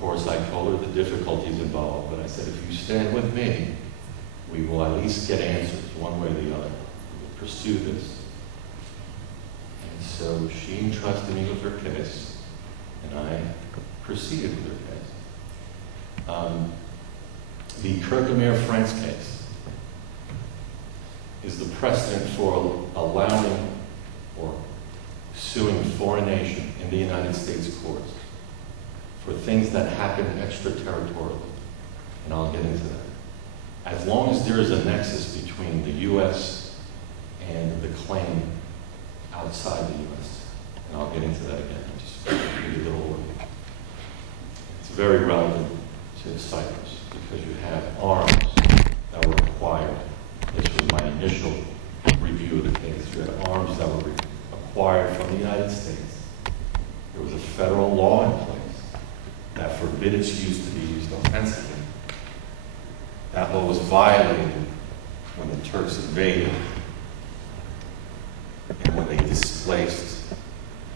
course, I told her the difficulties involved, but I said, if you stand with me, we will at least get answers, one way or the other. We will pursue this. And so she entrusted me with her case, and I proceeded with her case. The Kirk-France case is the precedent for allowing or suing a foreign nation in the United States courts for things that happen extraterritorially. And I'll get into that. As long as there is a nexus between the U.S. and the claim outside the U.S. And I'll get into that again. Just give you a little overview. It's very relevant to Cyprus because you have arms that were acquired. This was my initial review of the case. You had arms that were acquired from the United States. There was a federal law in place that forbid its use to be used offensively. That law was violated when the Turks invaded and when they displaced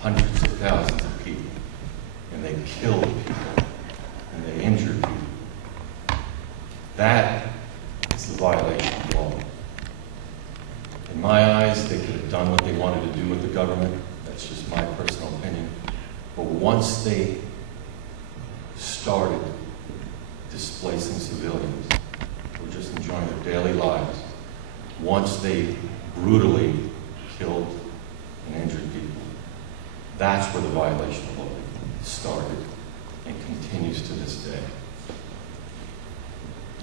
hundreds of thousands of people, and they killed people, and they injured people. That is the violation of law. In my eyes, they could have done what they wanted to do with the government. That's just my personal opinion. But once they started displacing civilians who were just enjoying their daily lives, once they brutally killed and injured people, that's where the violation of law started and continues to this day.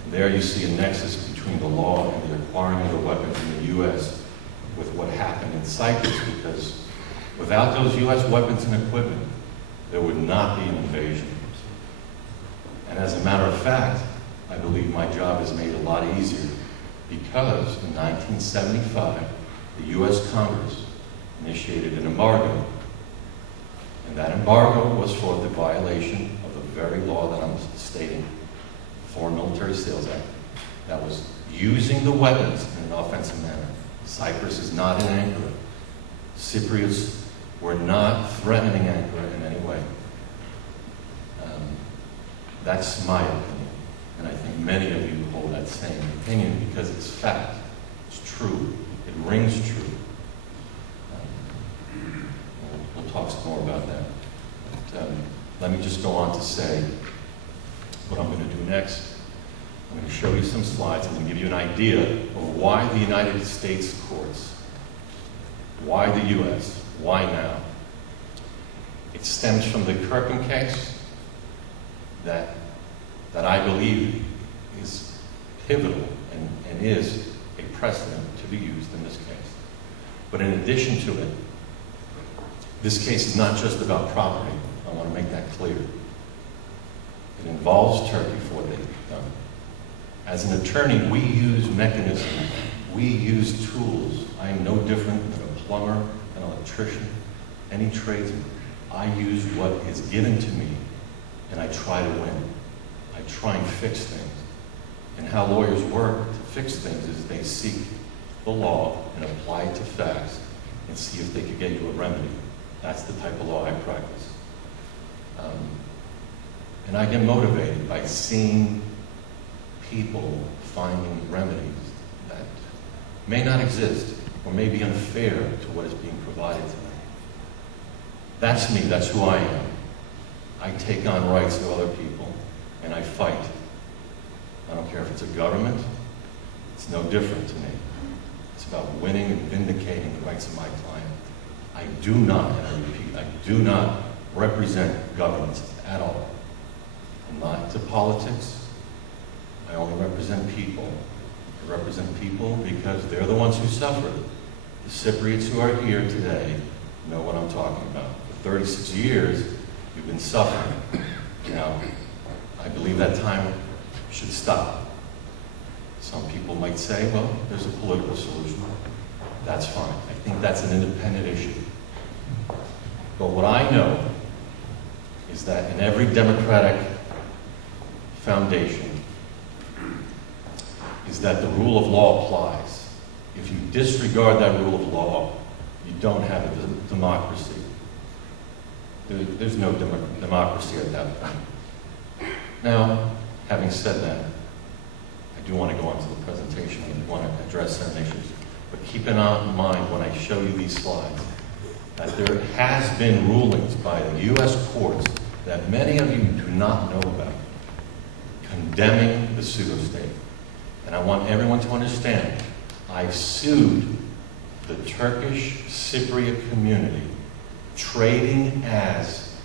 And there you see a nexus between the law and the acquiring of the weapons in the U.S. with what happened in Cyprus, because without those U.S. weapons and equipment, there would not be an invasion. And as a matter of fact, I believe my job is made a lot easier because in 1975, the U.S. Congress initiated an embargo. And that embargo was for the violation of the very law that I'm stating, the Foreign Military Sales Act, that was using the weapons in an offensive manner. Cyprus is not in Ankara. Cypriots were not threatening Ankara in any way. That's my opinion. And I think many of you hold that same opinion because it's fact. It's true. It rings true. We'll talk some more about that. But, let me just go on to say what I'm going to do next. I'm going to show you some slides. I'm going to give you an idea of why the United States courts, why the U.S., why now. It stems from the Kirkham case that I believe is pivotal and is a precedent to be used in this case. But in addition to it, this case is not just about property. I want to make that clear. It involves Turkey for what they've done. As an attorney, we use mechanisms. We use tools. I am no different than a plumber, an electrician, any tradesman. I use what is given to me, and I try to win. I try and fix things. And how lawyers work to fix things is they seek the law and apply it to facts and see if they can get you a remedy. That's the type of law I practice. And I get motivated by seeing people finding remedies that may not exist or may be unfair to what is being provided to them. That's me. That's who I am. I take on rights of other people and I fight. I don't care if it's a government. It's no different to me. It's about winning and vindicating the rights of my client. I do not, and I repeat, I do not represent governments at all. I'm not into politics. I only represent people. I represent people because they're the ones who suffered. The Cypriots who are here today know what I'm talking about. For 36 years, you've been suffering. Now, I believe that time should stop. Some people might say, well, there's a political solution. That's fine. I think that's an independent issue. But what I know is that in every democratic foundation is that the rule of law applies. If you disregard that rule of law, you don't have a democracy. There's no democracy at that point. Now, having said that, I do want to go on to the presentation. I want to address certain issues. But keep in mind when I show you these slides that there has been rulings by the U.S. courts that many of you do not know about, condemning the pseudo-state. And I want everyone to understand, I've sued the Turkish Cypriot community, trading as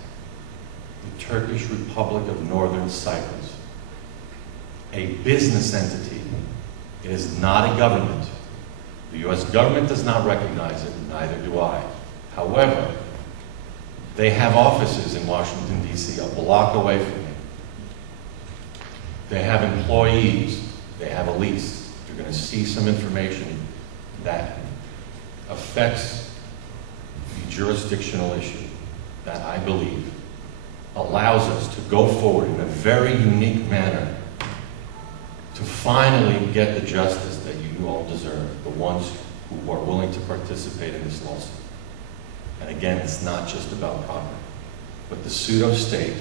the Turkish Republic of Northern Cyprus, a business entity. It is not a government. The U.S. government does not recognize it, neither do I. However, they have offices in Washington, D.C., a block away from me. They have employees. They have a lease. You're going to see some information that affects the jurisdictional issue that I believe allows us to go forward in a very unique manner to finally get the justice that you all deserve, the ones who are willing to participate in this lawsuit. And again, it's not just about property, but the pseudo-state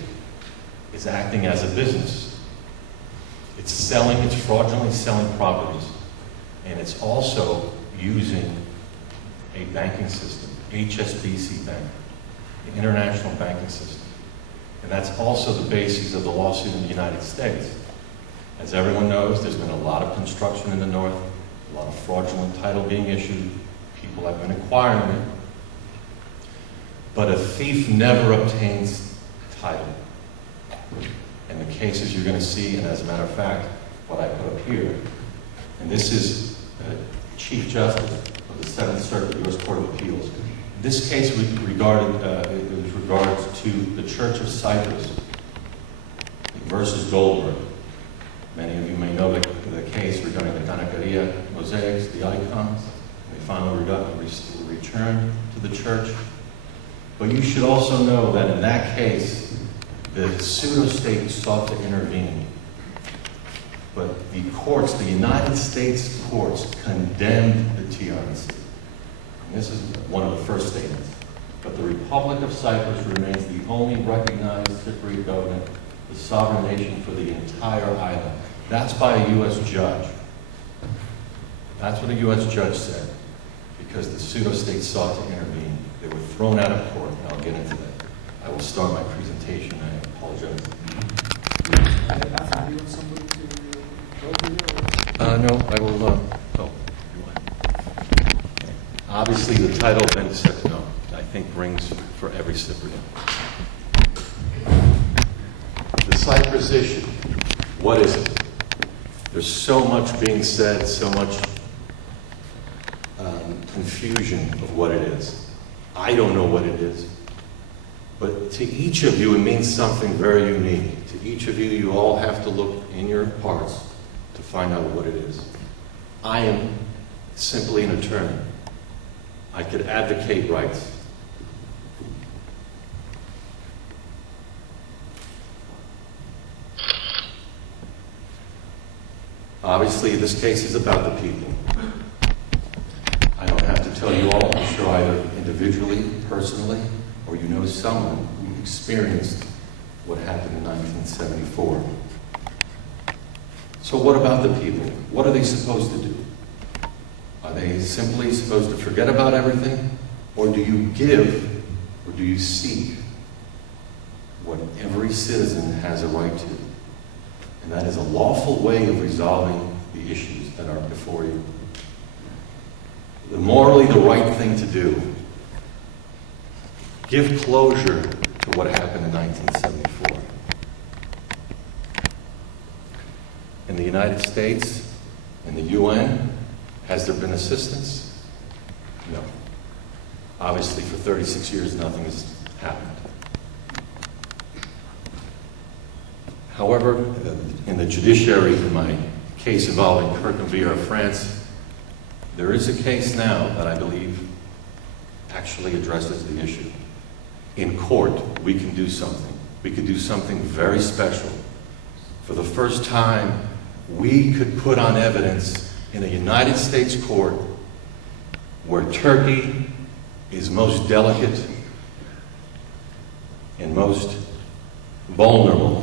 is acting as a business. It's fraudulently selling properties, and it's also using a banking system, HSBC Bank, the international banking system. And that's also the basis of the lawsuit in the United States. As everyone knows, there's been a lot of construction in the north, a lot of fraudulent title being issued. People have been acquiring it. But a thief never obtains title. And the cases you're going to see, and as a matter of fact, what I put up here, and this is Chief Justice of the 7th Circuit U.S. Court of Appeals. This case was regards to the Church of Cyprus versus Goldberg. Many of you may know the case regarding the Kanakaria mosaics, the icons. They finally returned to the church. But you should also know that in that case, the pseudo-state sought to intervene. But the courts, the United States courts, condemned the TRNC. And this is one of the first statements. But the Republic of Cyprus remains the only recognized Cypriot government, the sovereign nation for the entire island. That's by a U.S. judge. That's what a U.S. judge said, because the pseudo-state sought to intervene. They were thrown out of court, and I'll get into that. I will start my presentation. I apologize. No, I will. Obviously, the title of Ben no, I think rings for every Cypriot. The Cyprus issue. What is it? There's so much being said, so much confusion of what it is. I don't know what it is. But to each of you, it means something very unique. To each of you, you all have to look in your hearts to find out what it is. I am simply an attorney. I could advocate rights. Obviously, this case is about the people. I don't have to tell you all, I'm sure either individually, personally, or you know someone who experienced what happened in 1974. So what about the people? What are they supposed to do? Are they simply supposed to forget about everything? Or do you give, or do you seek what every citizen has a right to? And that is a lawful way of resolving the issues that are before you. The morally the right thing to do. Give closure to what happened in 1974. In the United States, in the UN, has there been assistance? No. Obviously, for 36 years, nothing has happened. However, in the judiciary, in my case involving Kirk France, there is a case now that I believe actually addresses the issue. In court, we can do something. We could do something very special. For the first time, we could put on evidence in a United States court where Turkey is most delicate and most vulnerable